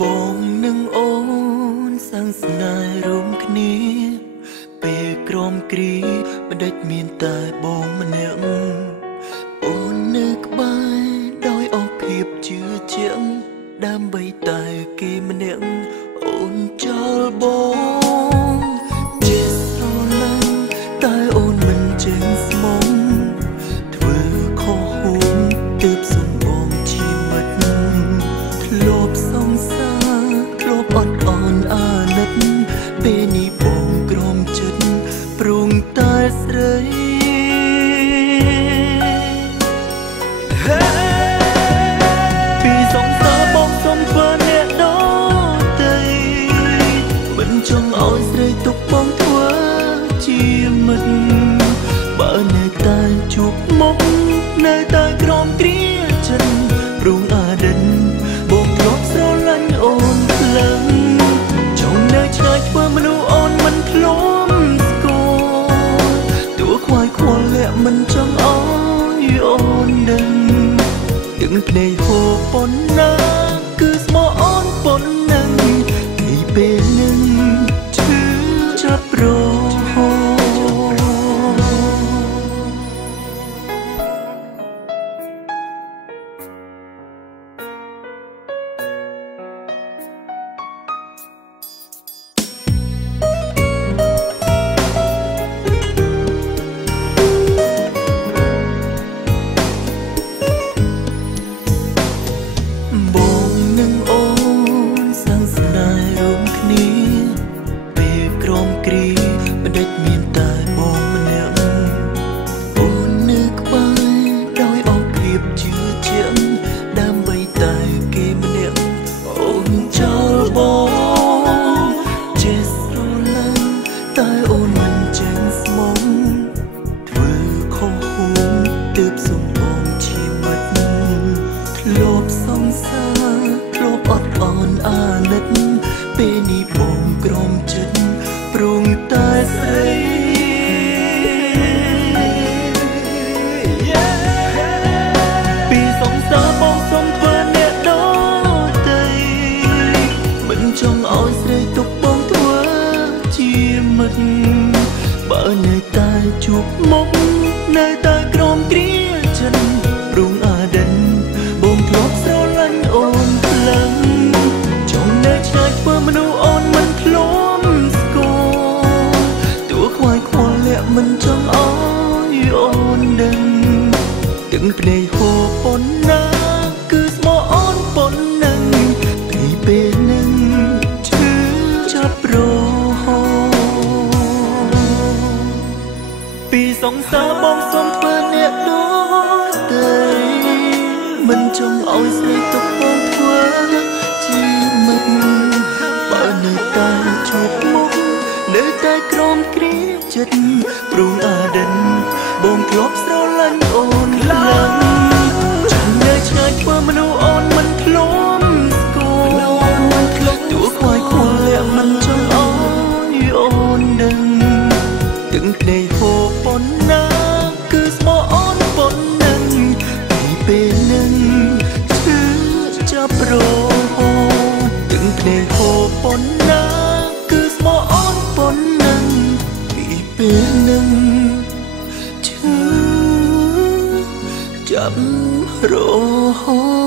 បងនឹងអូនសាំងស្នេហ៍រួមគ្នាពេលក្រមគ្រីមិនដេចមានតែបងម្នាក់អូននៅក្បែរដោយអស់ភាពជឿជាក់ដើម្បីតែគេម្នាក់អូនចោលបងជាស្រឡាញ់តែអូនមិនចេញស្មងធ្វើខុសហួងទើបសុំបងជាមិត្តធ្លាប់សង្សារធ្លាប់អត់អន់អាណិតពេលនេះបងក្រំចិត្តព្រមតែស្រីពីសង្សារបងសុំធ្វើអ្នកដូចទៅមិនចង់ឲ្យស្រីទុកបងធ្វើជាមិត្តបើនៅតែជួបមុខនៅតែក្រំគ្រាចិត្តព្រមអរិនបងធ្លាប់ស្រឡាញ់អូនខ្លាំងចង់នៅឆ្ងាយធ្វើមនុស្សអូនមិនធ្លាប់ស្គាល់ទោះខ្វាយខ្វល់លាក់មិនចង់ឲ្យអូនដឹងទាំងភ្នែកហូរប៉ុណ្ណាគឺស្មោះអូនប៉ុណ្ណឹងពីពេលនឹងឈឺចាប់រហូតបងនឹងអូនសាំងស្នេហ៍រួមគ្នាពេលក្រមគ្រីមិនដេចមានតែបងម្នាក់អូននៅក្បែរដោយអស់ភាពជឿជាក់ដើម្បីតែគេម្នាក់អូនចោលបងជាស្រឡាញ់តែអូនមិនចេញស្មងធ្វើខុសហួងទើបសុំបងជាមិត្តធ្លាប់សង្សារធ្លាប់អត់អន់អាណិតពេលនេះបងក្រំចិត្តព្រមតែស្រីពីសង្សារបងសុំធ្វើអ្នកដូចទៅមិនចង់ឲ្យស្រីទុកបងធ្វើជាមិត្តបើនៅតែជួបមុខនៅតែក្រំគ្រាចិត្តព្រមអរិនបងធ្លាប់ស្រឡាញ់អូនខ្លាំងចង់នៅឆ្ងាយធ្វើមនុស្សអូនមិនធ្លាប់ស្គាល់ទោះខ្វាយខ្វល់លាក់មិនចង់ឲ្យអូនដឹងទាំងភ្នែកហូរប៉ុណ្ណាគឺស្មោះអូនប៉ុណ្ណឹងពីពេលនឹងឈឺចាប់រហូតពីសង្សារបងសុំធ្វើអ្នកដូចទៅមិនចង់ឲ្យស្រីទុកបងធ្វើជាមិត្តបើនៅតែជួបមុខនៅតែក្រំគ្រាចិត្តព្រមអរិនបងធ្លាប់ស្រឡាញ់អូនខ្លាំងចង់នៅឆ្ងាយធ្វើមនុស្សអូនមិនធ្លាប់ស្គាល់ទោះខ្វាយខ្វល់លាក់មិនចង់ឲ្យអូនដឹងទាំងភ្នែកហូរប៉ុណ្ណាគឺស្មោះអូនប៉ុណ្ណឹងពីពេលនឹងឈឺចាប់រហូតទាំងភ្នែកហូរប៉ុណ្ណាគឺស្មោះអូនប៉ុណ្ណឹងពីពេលនឹងឈឺចាប់រហូត